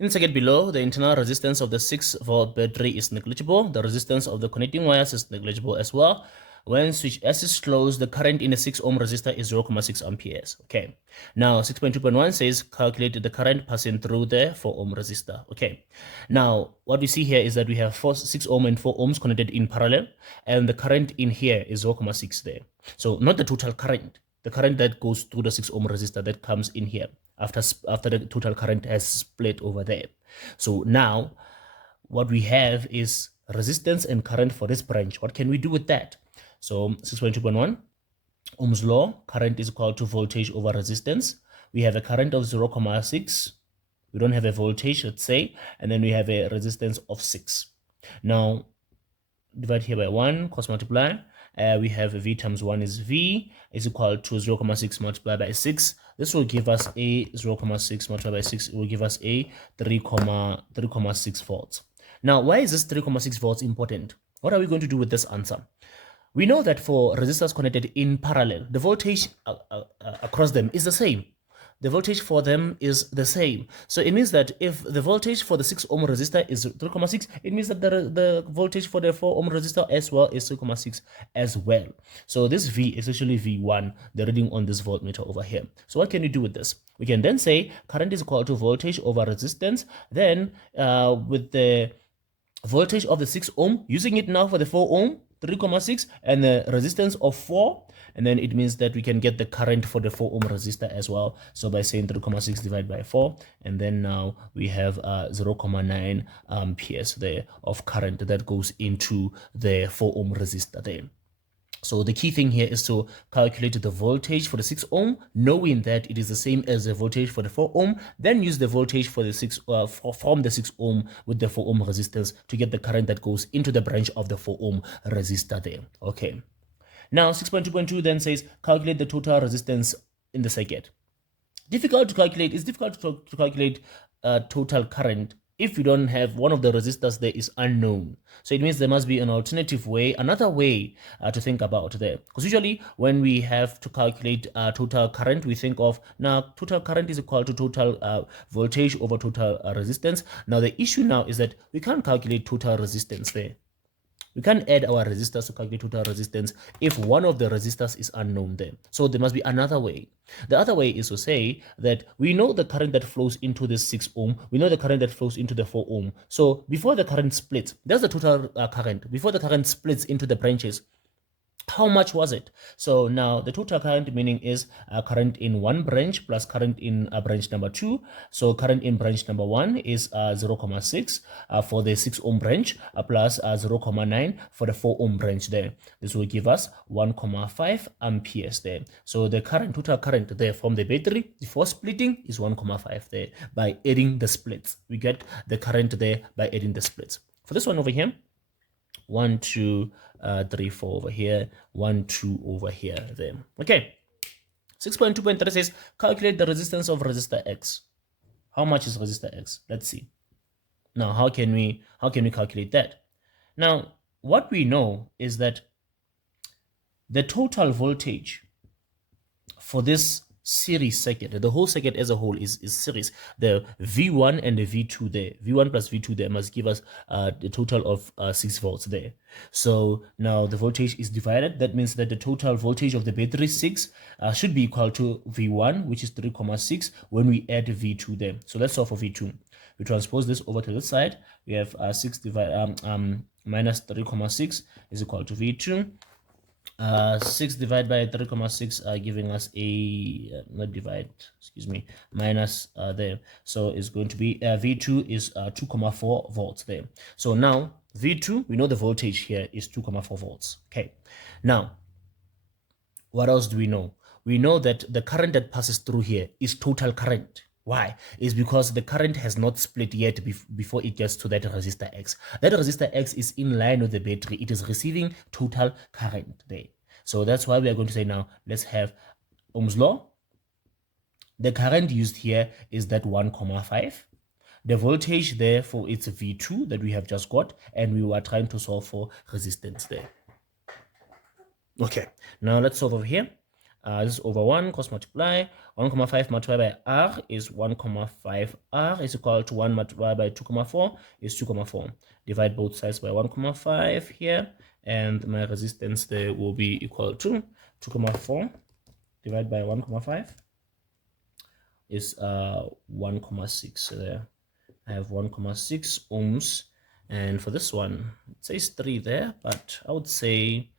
In the circuit below, the internal resistance of the 6-volt battery is negligible. The resistance of the connecting wires is negligible as well. When switch S is closed, the current in the 6 ohm resistor is 0.6 amperes. Okay. Now 6.2.1 says calculate the current passing through the 4 ohm resistor. Okay. Now what we see here is that we have 6 ohm and 4 ohms connected in parallel, and the current in here is 0.6 there. So not the total current. The current that goes through the 6 ohm resistor that comes in here after the total current has split over there. So now what we have is resistance and current for this branch. What can we do with that? So 6.2.1 Ohm's law, current is equal to voltage over resistance. We have a current of 0.6. We don't have a voltage, let's say, and then we have a resistance of 6. Now divide here by 1, cross multiply. We have V times 1 is V is equal to 0.6 multiplied by 6. This will give us a 0.6 multiplied by 6. It will give us a 3.6 volts. Now, why is this 3.6 volts important? What are we going to do with this answer? We know that for resistors connected in parallel, the voltage across them is the same. The voltage for them is the same. So it means that if the voltage for the 6 ohm resistor is 3.6, it means that the voltage for the 4 ohm resistor as well is 3.6 as well. So this V is actually V1, the reading on this voltmeter over here. So what can we do with this? We can then say current is equal to voltage over resistance. Then with the voltage of the 6 ohm, using it now for the 4 ohm, 3.6, and the resistance of 4, and then it means that we can get the current for the 4 ohm resistor as well. So by saying 3.6 divided by 4, and then now we have 0.9 amperes there of current that goes into the 4 ohm resistor there. So the key thing here is to calculate the voltage for the 6 ohm, knowing that it is the same as the voltage for the 4 ohm, then use the voltage for the 6 from the 6 ohm with the 4 ohm resistance to get the current that goes into the branch of the 4 ohm resistor there. Okay. Now 6.2.2 then says calculate the total resistance in the circuit. Difficult to calculate. It's difficult to calculate total current if you don't have one of the resistors there is unknown. So it means there must be an alternative way, another way to think about there. Because usually when we have to calculate total current, we think of now total current is equal to total voltage over total resistance. Now the issue now is that we can't calculate total resistance there. We can't add our resistors to calculate total resistance if one of the resistors is unknown there. So there must be another way. The other way is to say that we know the current that flows into the 6 ohm. We know the current that flows into the 4 ohm. So before the current splits, there's the total current. Before the current splits into the branches, how much was it? So now the total current meaning is current in one branch plus current in branch number 2. So current in branch number 1 is 0.6 for the 6 ohm branch plus 0.9 for the 4 ohm branch there. This will give us 1.5 amperes there. So the current, total current there from the battery before splitting is 1.5 there. By adding the splits, we get the current there by adding the splits. For this one over here, 1, 2, 3, 4 over here, 1, 2 over here then. Okay. 6.2.3 says calculate the resistance of resistor X. How much is resistor X? Let's see. Now, how can we calculate that? Now, what we know is that the total voltage for this series circuit, the whole circuit as a whole is series. The V1 and the V2 there, V1 plus V2 there must give us the total of 6 volts there. So now the voltage is divided. That means that the total voltage of the battery 6 should be equal to V1, which is 3.6 when we add V2 there. So let's solve for V2. We transpose this over to this side. We have 6 minus 3.6 is equal to V2. 6 divided by 3.6 giving us a not divide, excuse me, minus there. So it's going to be V2 is 2.4 volts there. So now V2, we know the voltage here is 2.4 volts. Okay, now what else do we know? We know that the current that passes through here is total current. Why? Is because the current has not split yet before it gets to that resistor X. That resistor X is in line with the battery. It is receiving total current there. So that's why we are going to say now, let's have Ohm's law. The current used here is that 1.5. The voltage there for its V2 that we have just got, and we were trying to solve for resistance there. Okay, now let's solve over here. This is over 1, cross multiply. 1,5 multiplied by r is 1,5. R is equal to 1 multiplied by 2,4 is 2,4. Divide both sides by 1,5 here, and my resistance there will be equal to 2,4 divided by 1,5 is 1,6 there. I have 1,6 ohms, and for this one it says 3 there, but I would say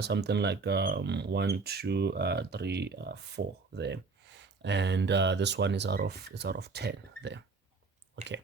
something like 1, 2, 3, 4 there, and this one is out of 10 there. Okay,